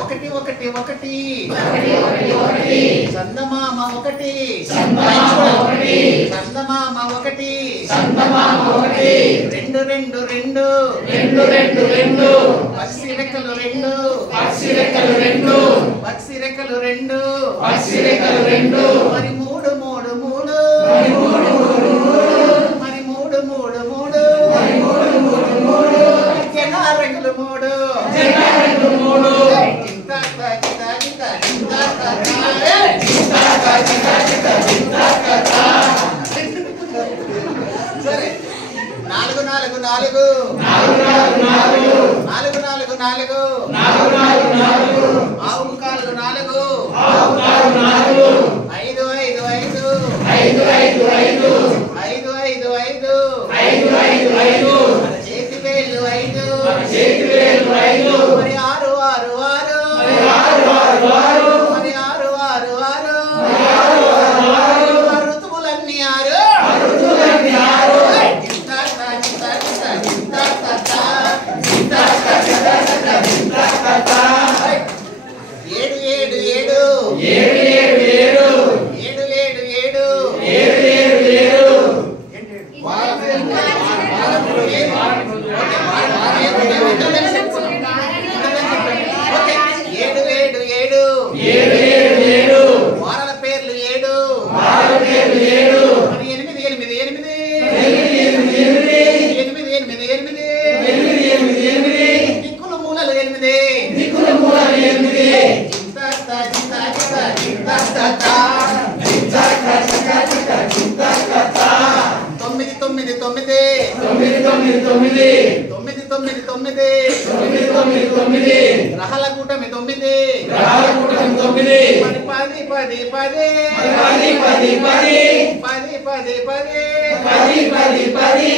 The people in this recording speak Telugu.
ఒకటి ఒకటి ఒకటి చందమామ ఒకటి చందమామ ఒకటి రెండు రెండు రెండు పక్షి రెక్కలు రెండు పక్షి రెక్కలు రెండు మరి మూడు మూడు మూడు మరి మూడు మూడు మూడు జెండా రంగులు మూడు సరే నాలుగు నాలుగు నాలుగు నాలుగు నాలుగు నాలుగు ఆవు కాళ్ళు నాలుగు ఐదు ఐదు ఐదు ఐదు ఐదు చేతి వేళ్ళు ఐదు మరి ఆరు ఆరు ఆరు మరి ఆరు ఆరు ఆరు ఋతువులన్నీ ఆరు ఏడు ఏడు ఏడు వారాల పేర్లు ఏడు మరి ఎనిమిది ఎనిమిది ఎనిమిది దిక్కులు మూలలు ఎనిమిది తొమ్మిది తొమ్మిది తొమ్మిది గ్రహాల కూటమి తొమ్మిది పది పది పది